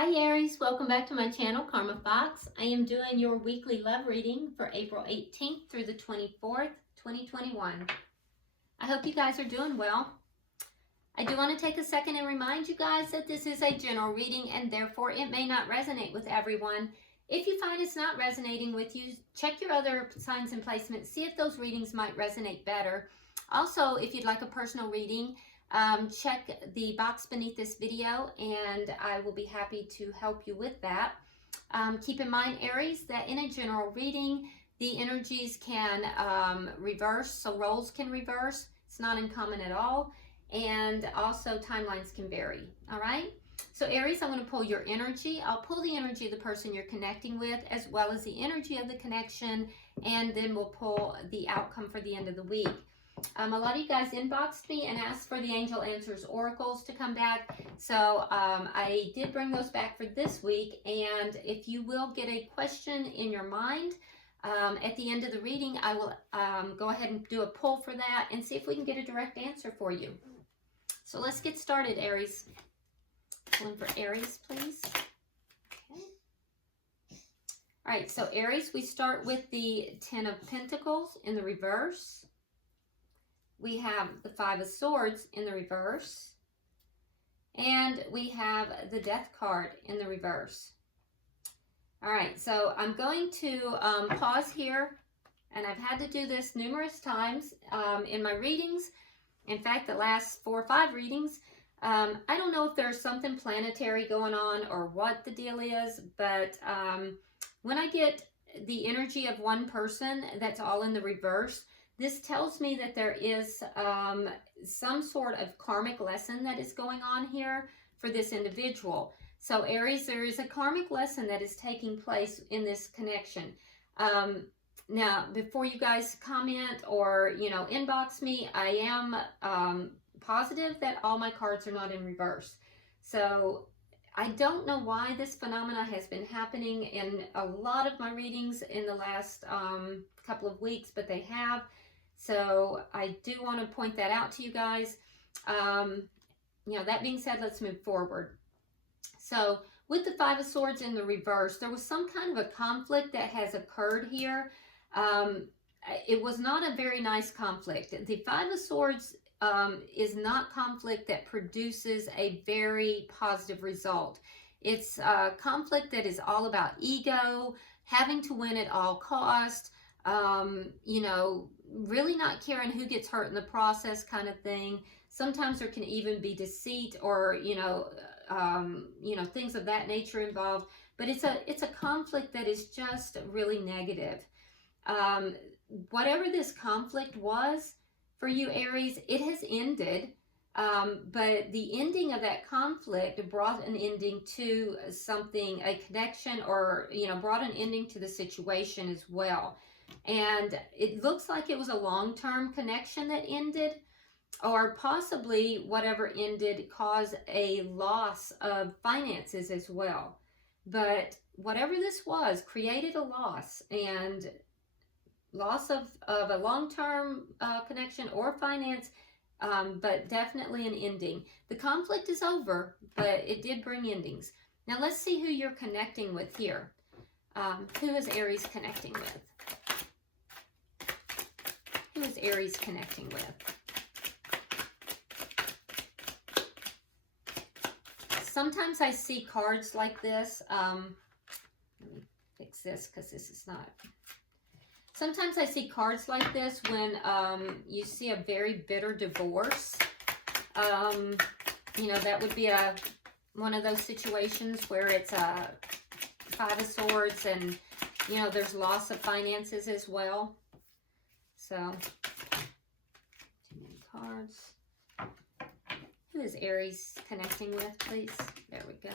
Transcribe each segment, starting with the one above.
Hi Aries, welcome back to my channel, Karma Fox. I am doing your weekly love reading for April 18th through the 24th, 2021. I hope you guys are doing well. I do want to take a second and remind you guys that this is a general reading and therefore it may not resonate with everyone. If you find it's not resonating with you, check your other signs and placements, see if those readings might resonate better. Also, if you'd like a personal reading, check the box beneath this video and I will be happy to help you with that. Keep in mind, Aries, that in a general reading, the energies can reverse, so roles can reverse. It's not uncommon at all. And also timelines can vary. All right. So Aries, I'm going to pull your energy. I'll pull the energy of the person you're connecting with as well as the energy of the connection. And then we'll pull the outcome for the end of the week. A lot of you guys inboxed me and asked for the Angel Answers Oracles to come back. So I did bring those back for this week. And if you will get a question in your mind, at the end of the reading, I will go ahead and do a pull for that and see if we can get a direct answer for you. So let's get started, Aries. Pulling for Aries, please. Okay. All right, so Aries, we start with the Ten of Pentacles in the reverse. We have the Five of Swords in the reverse. And we have the Death card in the reverse. All right, so I'm going to pause here. And I've had to do this numerous times in my readings. In fact, the last 4 or 5 readings, I don't know if there's something planetary going on or what the deal is, but when I get the energy of one person that's all in the reverse, this tells me that there is some sort of karmic lesson that is going on here for this individual. So Aries, there is a karmic lesson that is taking place in this connection. Now, before you guys comment or, inbox me, I am positive that all my cards are not in reverse. So I don't know why this phenomena has been happening in a lot of my readings in the last couple of weeks, but they have. So I do want to point that out to you guys. That being said, let's move forward. So with the Five of Swords in the reverse, there was some kind of a conflict that has occurred here. It was not a very nice conflict. The Five of Swords is not conflict that produces a very positive result. It's a conflict that is all about ego, having to win at all costs, really not caring who gets hurt in the process kind of thing. Sometimes there can even be deceit or, things of that nature involved. But it's a conflict that is just really negative. Whatever this conflict was for you, Aries, it has ended. But the ending of that conflict brought an ending to something, a connection, or, brought an ending to the situation as well. And it looks like it was a long-term connection that ended, or possibly whatever ended caused a loss of finances as well. But whatever this was created a loss, and loss of a long-term connection or finance, but definitely an ending. The conflict is over, but it did bring endings. Now let's see who you're connecting with here. Who is Aries connecting with? Who is Aries connecting with? Sometimes I see cards like this. Let me fix this because this is not... Sometimes I see cards like this when you see a very bitter divorce. That would be one of those situations where it's a Five of Swords and, there's loss of finances as well. So, too many cards. Who is Aries connecting with, please? There we go.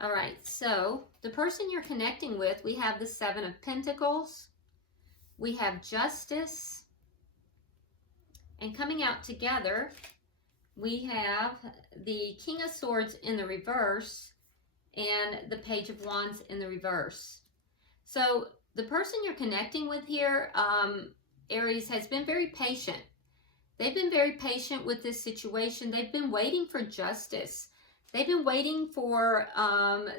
All right, so the person you're connecting with, we have the Seven of Pentacles. We have Justice. And coming out together, we have the King of Swords in the reverse and the Page of Wands in the reverse. So the person you're connecting with here, Aries, has been very patient. They've been very patient with this situation. They've been waiting for justice. They've been waiting for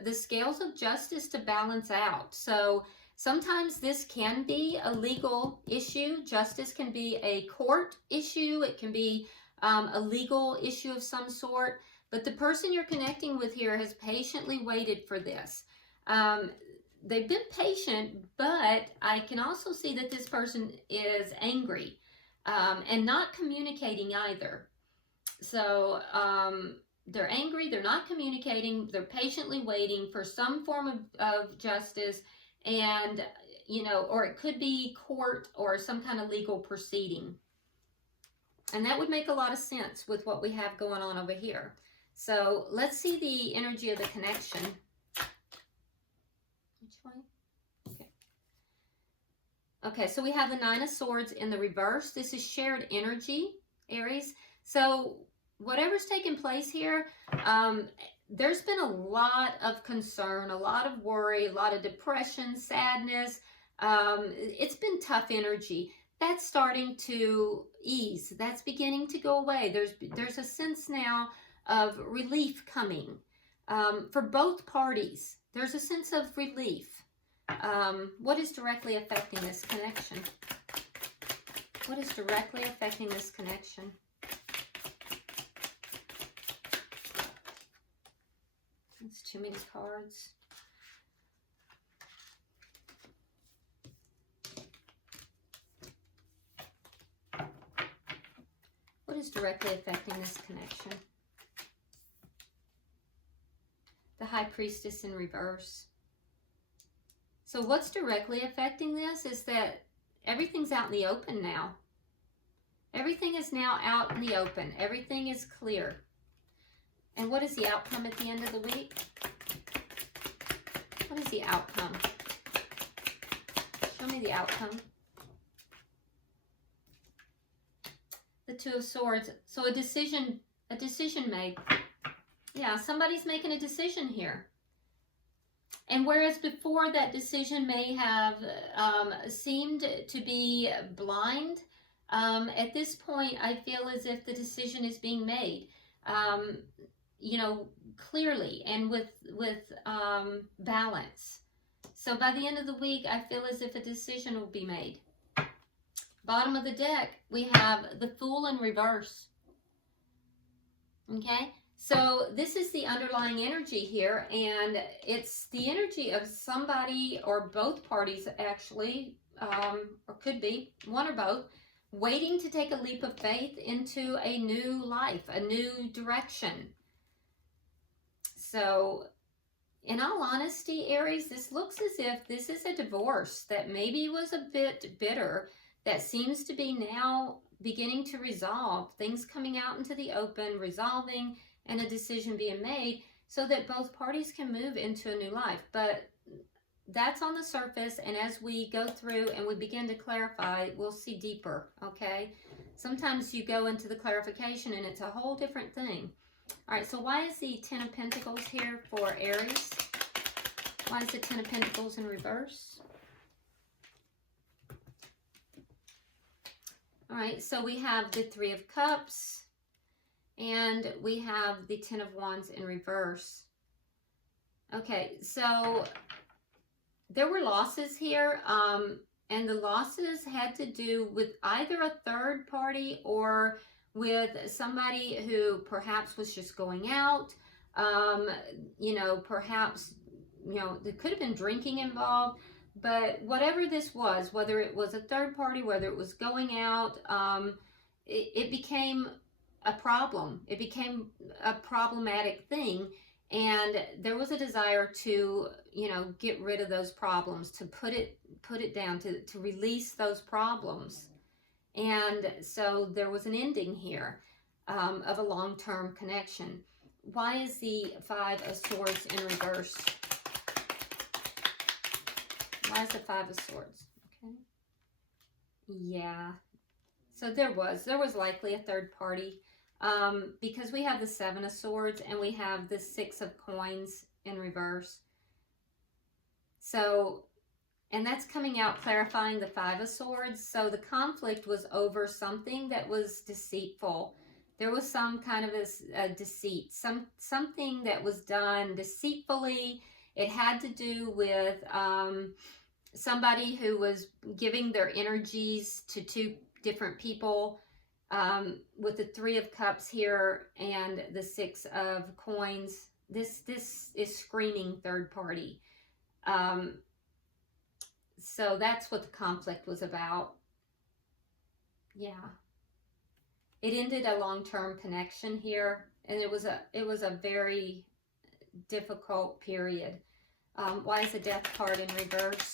the scales of justice to balance out. So sometimes this can be a legal issue. Justice can be a court issue. It can be a legal issue of some sort. But the person you're connecting with here has patiently waited for this. They've been patient, but I can also see that this person is angry and not communicating either. So they're angry, they're not communicating, they're patiently waiting for some form of justice, and, you know, or it could be court or some kind of legal proceeding. And that would make a lot of sense with what we have going on over here. So let's see the energy of the connection. Which way? Okay. Okay, so we have the Nine of Swords in the reverse. This is shared energy, Aries. So whatever's taking place here, there's been a lot of concern, a lot of worry, a lot of depression, sadness. It's been tough energy. That's starting to ease. That's beginning to go away. There's a sense now of relief coming for both parties. There's a sense of relief. What is directly affecting this connection? What is directly affecting this connection? That's too many cards. What is directly affecting this connection? The High Priestess in reverse. So what's directly affecting this is that everything's out in the open now. Everything is now out in the open. Everything is clear. And what is the outcome at the end of the week? What is the outcome? Show me the outcome. The Two of Swords. So a decision made. Yeah, somebody's making a decision here. And whereas before that decision may have seemed to be blind, at this point I feel as if the decision is being made, you know, clearly and with balance. So by the end of the week, I feel as if a decision will be made. Bottom of the deck, we have the Fool in reverse. Okay? So this is the underlying energy here, and it's the energy of somebody or both parties actually, or could be one or both, waiting to take a leap of faith into a new life, a new direction. So in all honesty, Aries, this looks as if this is a divorce that maybe was a bit bitter, that seems to be now beginning to resolve, things coming out into the open, resolving, and a decision being made so that both parties can move into a new life. But that's on the surface, and as we go through and we begin to clarify, we'll see deeper, okay? Sometimes you go into the clarification and it's a whole different thing. All right, so why is the Ten of Pentacles here for Aries? Why is the Ten of Pentacles in reverse? All right, so we have the Three of Cups, and we have the Ten of Wands in reverse. Okay, so there were losses here, and the losses had to do with either a third party or with somebody who perhaps was just going out, you know, perhaps, you know, there could have been drinking involved, but whatever this was, whether it was a third party, whether it was going out, it became a problem. It became a problematic thing, and there was a desire to, you know, get rid of those problems, to put it down, to release those problems. And so there was an ending here of a long-term connection. Why is the Five of Swords in reverse? Why is the Five of Swords? Okay. Yeah. So there was likely a third party, because we have the Seven of Swords and we have the Six of Coins in reverse. So, and that's coming out clarifying the Five of Swords. So the conflict was over something that was deceitful. There was some kind of a deceit, something that was done deceitfully. It had to do with somebody who was giving their energies to two different people, with the Three of Cups here and the Six of Coins. This is screaming third party. So that's what the conflict was about. Yeah. It ended a long-term connection here, and it was a very difficult period. Why is the Death card in reverse?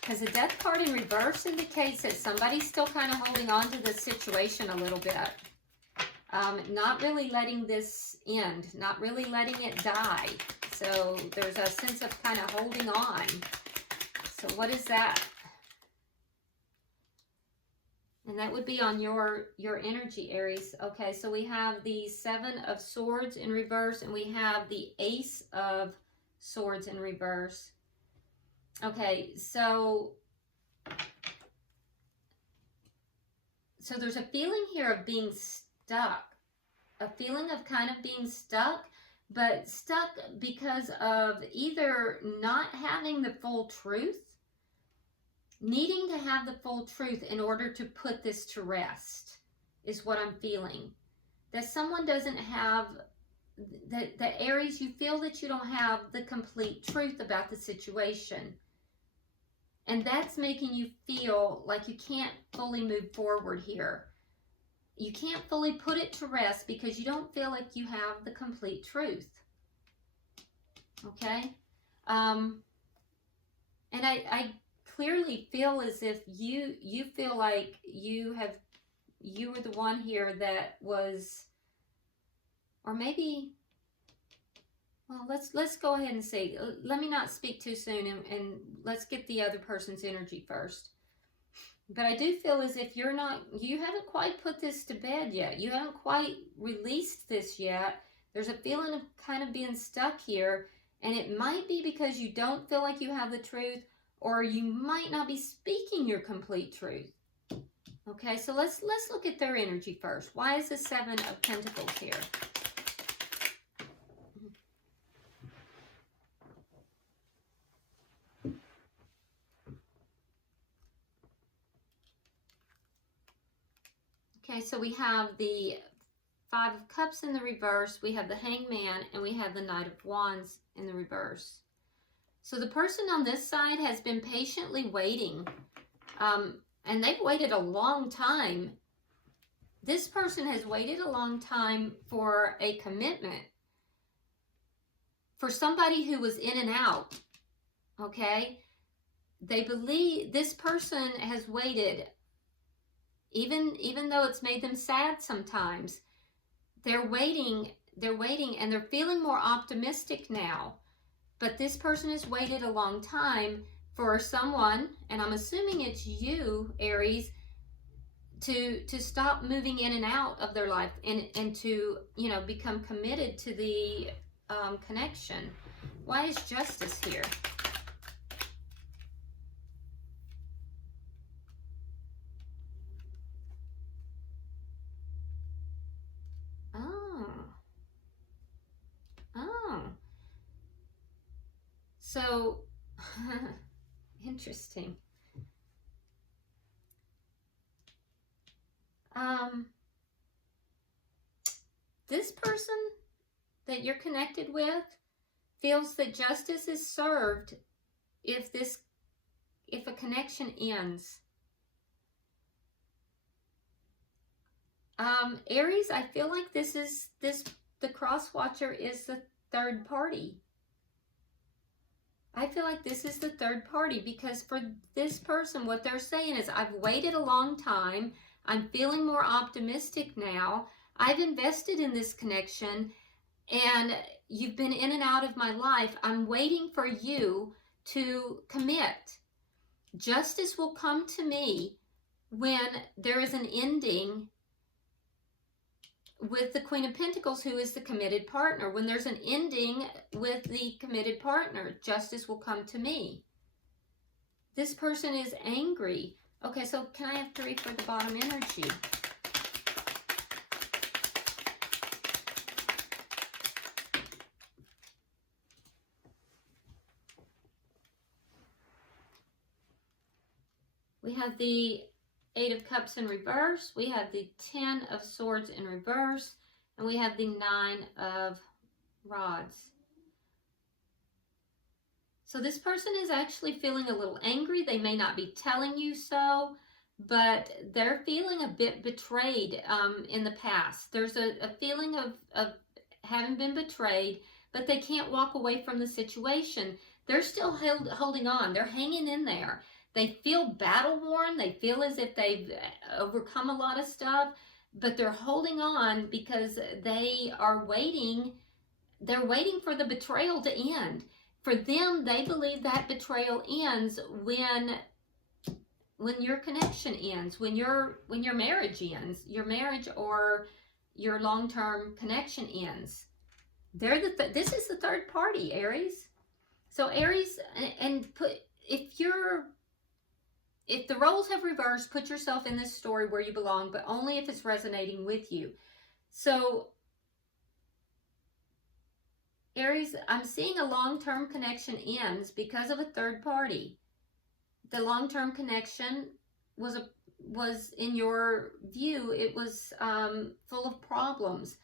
Because the Death card in reverse indicates that somebody's still kind of holding on to the situation a little bit. Not really letting this end, not really letting it die. So there's a sense of kind of holding on. So what is that? And that would be on your energy, Aries. Okay, so we have the Seven of Swords in reverse, and we have the Ace of Swords in reverse. Okay, so there's a feeling here of being stuck. A feeling of kind of being stuck, but stuck because of either not having the full truth, needing to have the full truth in order to put this to rest, is what I'm feeling. That someone doesn't have, that Aries, you feel that you don't have the complete truth about the situation. And that's making you feel like you can't fully move forward here. You can't fully put it to rest because you don't feel like you have the complete truth. Okay? And I clearly feel as if you feel like you were the one here that was, or maybe, well, let's go ahead and see. Let me not speak too soon, and let's get the other person's energy first. But I do feel as if you haven't quite put this to bed yet. You haven't quite released this yet. There's a feeling of kind of being stuck here, and it might be because you don't feel like you have the truth, or you might not be speaking your complete truth. Okay, so let's look at their energy first. Why is the Seven of Pentacles here? Okay, so we have the Five of Cups in the reverse, we have the Hangman, and we have the Knight of Wands in the reverse. So the person on this side has been patiently waiting, and they've waited a long time. This person has waited a long time for a commitment, for somebody who was in and out, okay? They believe this person has waited, even though it's made them sad sometimes. They're waiting, and they're feeling more optimistic now. But this person has waited a long time for someone, and I'm assuming it's you, Aries, to stop moving in and out of their life, and to, you know, become committed to the connection. Why is Justice here? So, interesting. This person that you're connected with feels that justice is served if a connection ends. Aries, I feel like the cross watcher is the third party. I feel like this is the third party, because for this person, what they're saying is, I've waited a long time. I'm feeling more optimistic now. I've invested in this connection, and you've been in and out of my life. I'm waiting for you to commit. Justice will come to me when there is an ending with the Queen of Pentacles, who is the committed partner. When there's an ending with the committed partner, justice will come to me. This person is angry. Okay, so can I have 3 for the bottom energy? We have the 8 of Cups in reverse. We have the 10 of Swords in reverse. And we have the 9 of Rods. So this person is actually feeling a little angry. They may not be telling you so, but they're feeling a bit betrayed in the past. There's a feeling of having been betrayed, but they can't walk away from the situation. They're still holding on. They're hanging in there. They feel battle-worn. They feel as if they've overcome a lot of stuff, but they're holding on because they are waiting. They're waiting for the betrayal to end. For them, they believe that betrayal ends when your connection ends, when your marriage ends, your marriage or your long-term connection ends. This is the third party, Aries. So Aries, if the roles have reversed, put yourself in this story where you belong, but only if it's resonating with you. So Aries, I'm seeing a long-term connection ends because of a third party. The long-term connection was in your view, it was full of problems.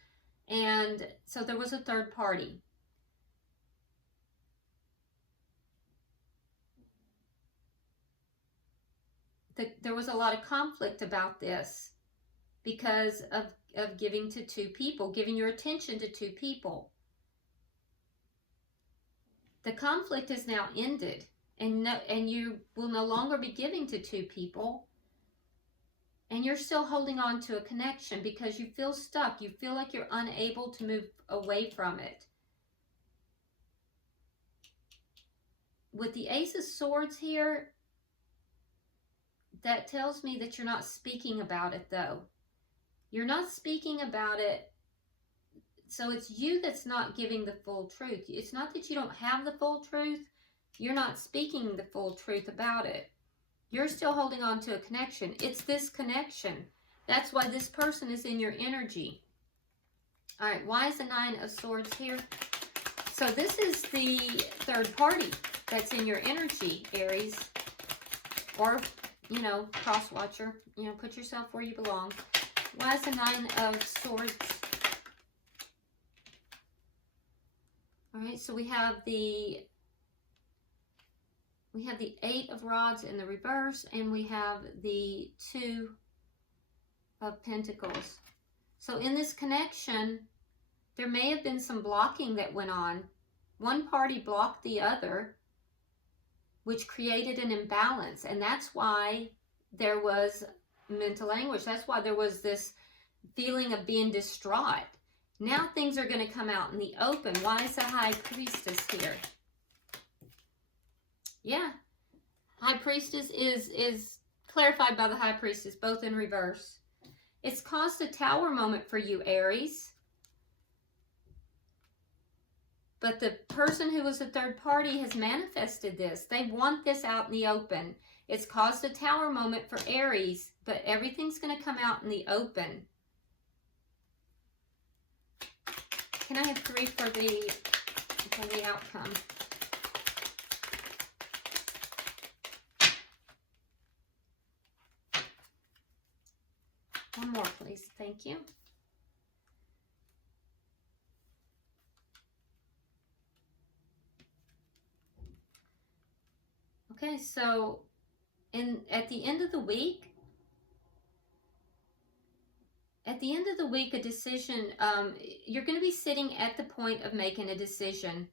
And so there was a third party. There was a lot of conflict about this because of giving to two people, giving your attention to two people. The conflict is now ended, and you will no longer be giving to two people, and you're still holding on to a connection because you feel stuck. You feel like you're unable to move away from it. With the Ace of Swords here, that tells me that you're not speaking about it, though. You're not speaking about it. So it's you that's not giving the full truth. It's not that you don't have the full truth. You're not speaking the full truth about it. You're still holding on to a connection. It's this connection. That's why this person is in your energy. All right, why is the 9 of Swords here? So this is the third party that's in your energy, Aries. Or, you know, cross watcher. You know, put yourself where you belong. Why is the 9 of Swords? All right, so we have the 8 of Rods in the reverse, and we have the 2 of Pentacles. So in this connection, there may have been some blocking that went on. One party blocked the other, which created an imbalance, and that's why there was mental anguish. That's why there was this feeling of being distraught. Now things are going to come out in the open. Why is the High Priestess here? Yeah. High Priestess is clarified by the High Priestess, both in reverse. It's caused a Tower moment for you, Aries. But the person who was the third party has manifested this. They want this out in the open. It's caused a Tower moment for Aries, but everything's going to come out in the open. Can I have 3 for the outcome? One more, please. Thank you. Okay, so at the end of the week, a decision, you're going to be sitting at the point of making a decision.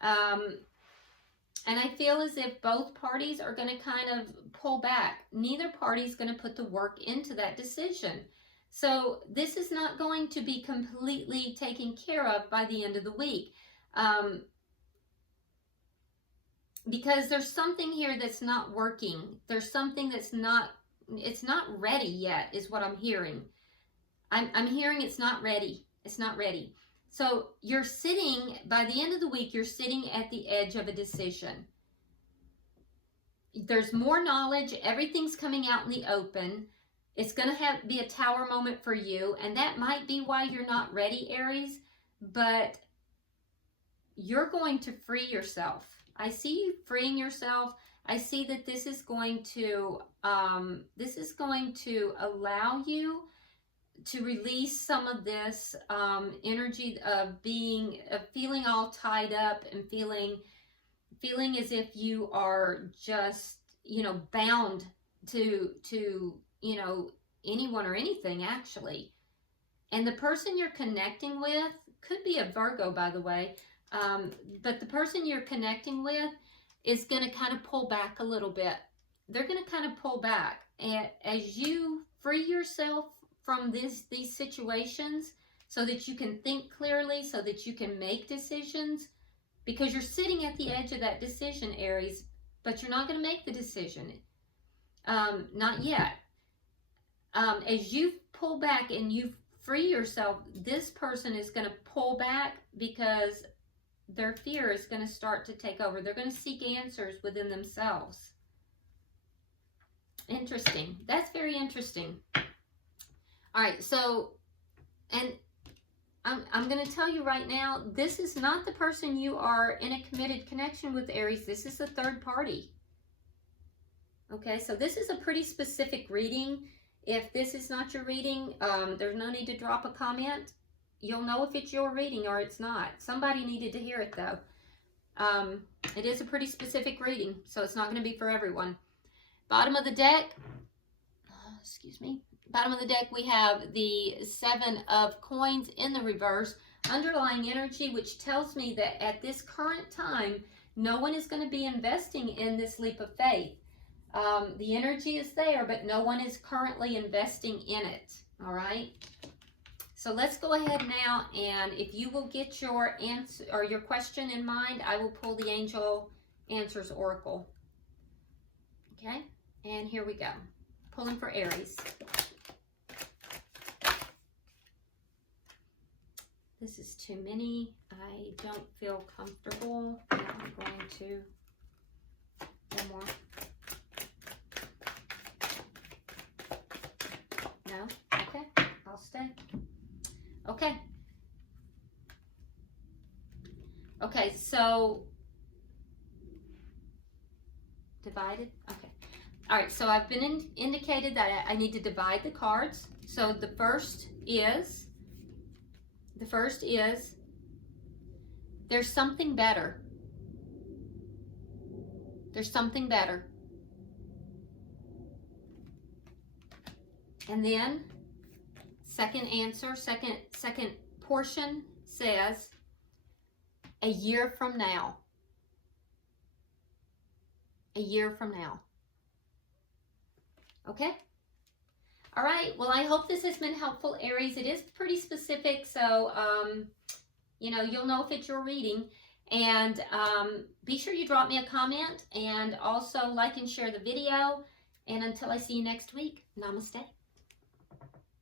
And I feel as if both parties are going to kind of pull back. Neither party is going to put the work into that decision. So this is not going to be completely taken care of by the end of the week. Because there's something here that's not working. There's something that's not, it's not ready yet, is what I'm hearing. I'm hearing it's not ready. It's not ready. So you're sitting, by the end of the week, you're sitting at the edge of a decision. There's more knowledge. Everything's coming out in the open. It's going to be a Tower moment for you. And that might be why you're not ready, Aries. But you're going to free yourself. I see you freeing yourself. I see that this is going to allow you to release some of this energy of feeling all tied up and feeling as if you are just, bound to anyone or anything, actually. And the person you're connecting with could be a Virgo, by the way, but the person you're connecting with is going to kind of pull back a little bit. They're going to kind of pull back, and as you free yourself from these situations, so that you can think clearly, so that you can make decisions, because you're sitting at the edge of that decision, Aries, but you're not going to make the decision. Not yet. As you pull back and you free yourself, this person is going to pull back because their fear is going to start to take over. They're going to seek answers within themselves. Interesting. That's very interesting. All right, so, and I'm going to tell you right now, this is not the person you are in a committed connection with, Aries. This is a third party. Okay, so this is a pretty specific reading. If this is not your reading, there's no need to drop a comment. You'll know if it's your reading or it's not. Somebody needed to hear it, though. It is a pretty specific reading, so it's not going to be for everyone. Bottom of the deck, excuse me. Bottom of the deck, we have the 7 of coins in the reverse, underlying energy, which tells me that at this current time, no one is going to be investing in this leap of faith. The energy is there, but no one is currently investing in it. All right. So let's go ahead now, and if you will get your answer or your question in mind, I will pull the Angel Answers Oracle. Okay, and here we go. Pulling for Aries. This is too many. I don't feel comfortable. I'm going to one more. No? Okay, I'll stay. Okay. Okay, so divided. Okay. All right, so I've been indicated that I need to divide the cards. So the first is there's something better. There's something better. And then second answer, second portion says a year from now. A year from now. Okay? All right. Well, I hope this has been helpful, Aries. It is pretty specific, so you'll know if it's your reading. And be sure you drop me a comment, and also like and share the video. And until I see you next week, namaste.